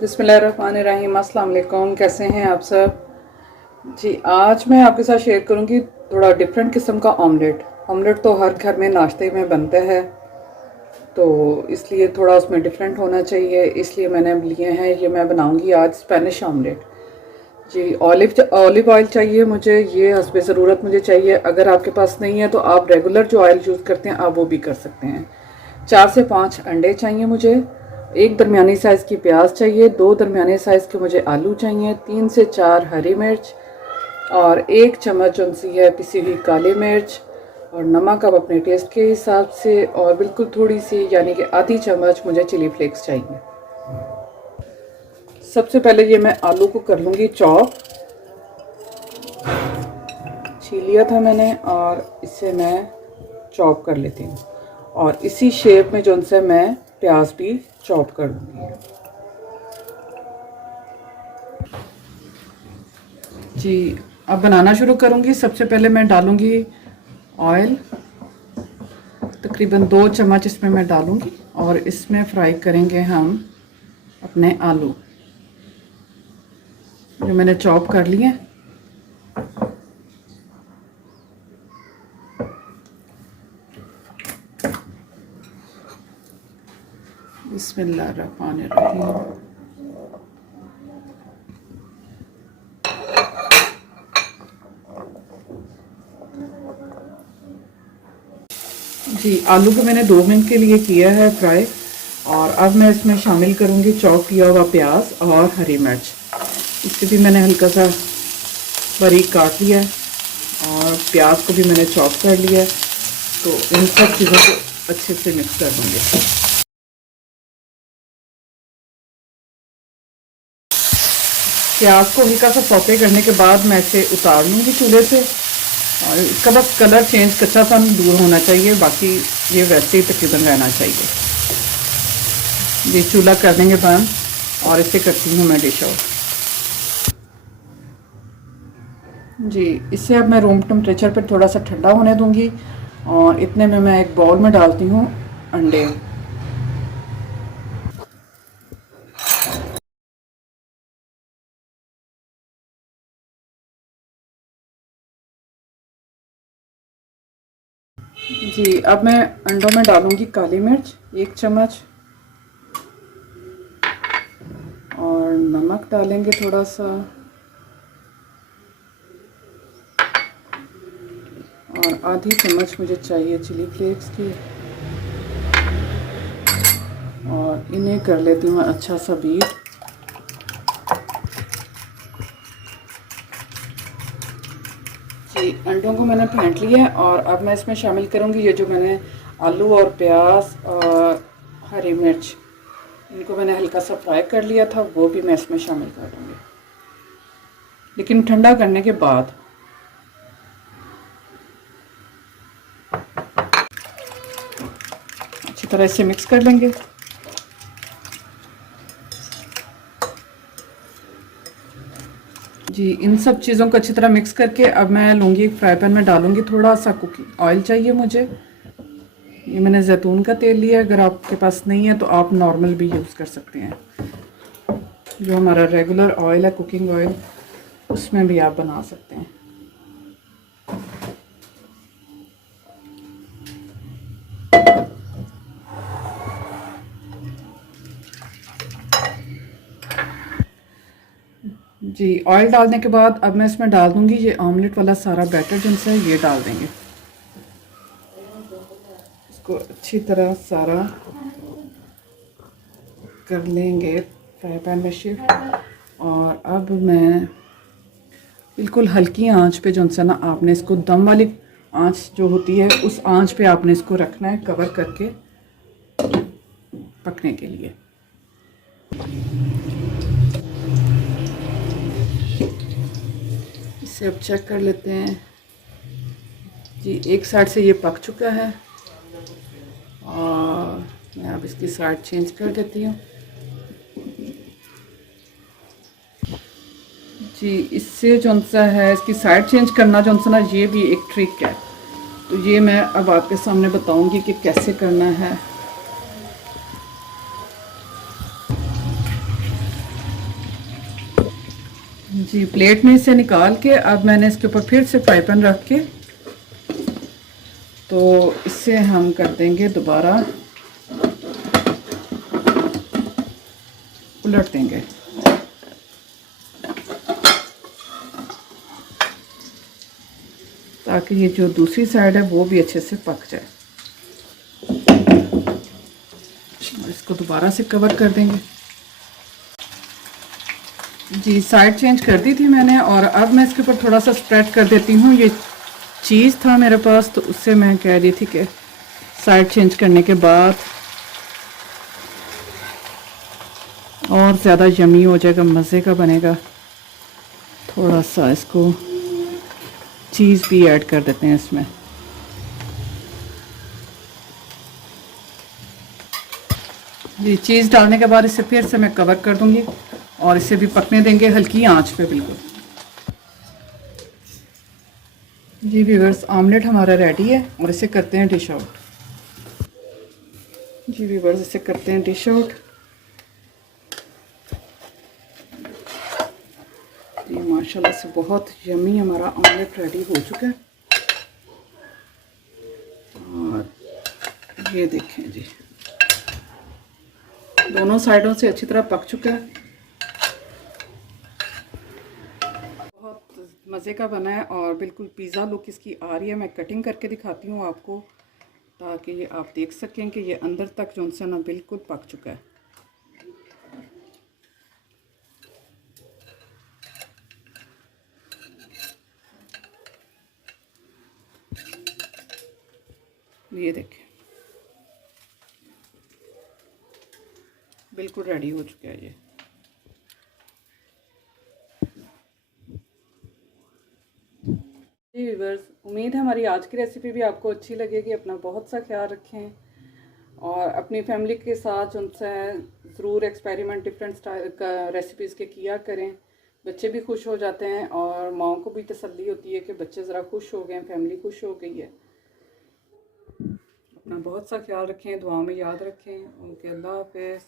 बिस्मिल्लाहिर्रहमानिर्रहीम। अस्सलाम वालेकुम। कैसे हैं आप सब जी। आज मैं आपके साथ शेयर करूंगी थोड़ा डिफरेंट किस्म का ऑमलेट। ऑमलेट तो हर घर में नाश्ते में बनता है, तो इसलिए थोड़ा उसमें डिफरेंट होना चाहिए, इसलिए मैंने लिए हैं। ये मैं बनाऊंगी आज स्पेनिश ऑमलेट जी। ऑलिव ऑयल चाहिए मुझे, ये हस्बे ज़रूरत मुझे चाहिए। अगर आपके पास नहीं है तो आप रेगुलर जो ऑयल यूज़ करते हैं आप वो भी कर सकते हैं। 4 से 5 अंडे चाहिए मुझे। एक दरमियानी साइज़ की प्याज चाहिए। 2 दरमियाने साइज़ के मुझे आलू चाहिए। 3 से 4 हरी मिर्च और 1 चम्मच उनसी है पिसी हुई काली मिर्च। और नमक आप अपने टेस्ट के हिसाब से, और बिल्कुल थोड़ी सी यानी कि आधी चम्मच मुझे चिली फ्लेक्स चाहिए। सबसे पहले ये मैं आलू को कर लूँगी चॉप। छील लिया था मैंने और इसे मैं चॉप कर लेती हूँ, और इसी शेप में जो उनसे मैं प्याज भी चॉप कर लूँगी जी। अब बनाना शुरू करूँगी। सबसे पहले मैं डालूँगी ऑयल, तकरीबन 2 चम्मच इसमें मैं डालूँगी, और इसमें फ्राई करेंगे हम अपने आलू जो मैंने चॉप कर लिए। बिस्मिल्लाहिर्रहमानिर्रहीम। जी, आलू को मैंने 2 मिनट के लिए किया है फ्राई, और अब मैं इसमें शामिल करूँगी चॉप किया हुआ प्याज और हरी मिर्च। इसे भी मैंने हल्का सा बारीक काट लिया है, और प्याज को भी मैंने चॉप कर लिया है। तो इन सब चीज़ों को अच्छे से मिक्स कर दूँगी। प्याज को हल्का सा सौते करने के बाद मैं इसे उतार लूँगी चूल्हे से, और इसका बस कलर चेंज कच्चा सा दूर होना चाहिए, बाकी ये वैसे ही तकरीबन रहना चाहिए। ये चूल्हा कर देंगे बंद, और इसे करती हूँ मैं डिश आउट जी। इसे अब मैं रूम टेम्परेचर पर थोड़ा सा ठंडा होने दूँगी, और इतने में मैं एक बाउल में डालती हूँ अंडे। जी, अब मैं अंडों में डालूँगी काली मिर्च 1 चम्मच, और नमक डालेंगे थोड़ा सा, और आधी चम्मच मुझे चाहिए चिली फ्लेक्स की, और इन्हें कर लेती हूँ अच्छा सा बीट। जी, अंडों को मैंने फेंट लिया है, और अब मैं इसमें शामिल करूँगी ये जो मैंने आलू और प्याज और हरी मिर्च, इनको मैंने हल्का सा फ्राई कर लिया था, वो भी मैं इसमें शामिल कर दूँगी, लेकिन ठंडा करने के बाद। अच्छी तरह से मिक्स कर लेंगे। जी, इन सब चीज़ों को अच्छी तरह मिक्स करके अब मैं लूँगी एक फ्राई पैन में डालूँगी थोड़ा सा कुकिंग ऑयल चाहिए मुझे। ये मैंने जैतून का तेल लिया है, अगर आपके पास नहीं है तो आप नॉर्मल भी यूज़ कर सकते हैं। जो हमारा रेगुलर ऑयल है कुकिंग ऑयल, उसमें भी आप बना सकते हैं। जी, ऑयल डालने के बाद अब मैं इसमें डाल दूँगी ये ऑमलेट वाला सारा बैटर जिनसे ये डाल देंगे। इसको अच्छी तरह सारा कर लेंगे फ्राई पैन में शिफ्ट, और अब मैं बिल्कुल हल्की आंच पे जो ना आपने इसको दम वाली आंच जो होती है उस आंच पे आपने इसको रखना है कवर करके पकने के लिए। इसे अब चेक कर लेते हैं जी। एक साइड से ये पक चुका है, और मैं अब इसकी साइड चेंज कर देती हूँ जी। इससे जो सा है इसकी साइड चेंज करना जो सा ना, ये भी एक ट्रिक है, तो ये मैं अब आपके सामने बताऊंगी कि कैसे करना है। जी प्लेट में इसे निकाल के अब मैंने इसके ऊपर फिर से फ्राई पैन रख के तो इससे हम कर देंगे दोबारा उलट देंगे। ताकि ये जो दूसरी साइड है वो भी अच्छे से पक जाए। इसको दोबारा से कवर कर देंगे। जी साइड चेंज कर दी थी मैंने और अब मैं इसके ऊपर थोड़ा सा स्प्रेड कर देती हूँ। ये चीज़ था मेरे पास तो उससे मैं कह रही थी कि साइड चेंज करने के बाद और ज़्यादा यमी हो जाएगा, मज़े का बनेगा। थोड़ा सा इसको चीज़ भी ऐड कर देते हैं इसमें। जी चीज़ डालने के बाद इसे फिर से मैं कवर कर दूंगी और इसे भी पकने देंगे हल्की आंच पे बिल्कुल। जी व्यूअर्स ऑमलेट हमारा रेडी है और इसे करते हैं डिश आउट। जी व्यूअर्स इसे करते हैं डिश आउट। जी माशाल्लाह से बहुत यमी हमारा ऑमलेट रेडी हो चुका है। और ये देखें जी दोनों साइडों से अच्छी तरह पक चुका है। बहुत मज़े का बना है और बिल्कुल पिज़्ज़ा लुक इसकी आ रही है। मैं कटिंग करके दिखाती हूँ आपको ताकि ये आप देख सकें कि ये अंदर तक जो उनसे ना बिल्कुल पक चुका है। ये देखें बिल्कुल रेडी हो चुका है ये। जी व्यूअर्स उम्मीद है हमारी आज की रेसिपी भी आपको अच्छी लगेगी। अपना बहुत सा ख्याल रखें और अपनी फैमिली के साथ उनसे ज़रूर एक्सपेरिमेंट डिफरेंट स्टाइल का रेसिपीज़ के किया करें। बच्चे भी खुश हो जाते हैं और माओ को भी तसल्ली होती है कि बच्चे ज़रा खुश हो गए, फैमिली खुश हो गई है। अपना बहुत सा ख्याल रखें, दुआ में याद रखें। ओके अल्लाह हाफ़िज़।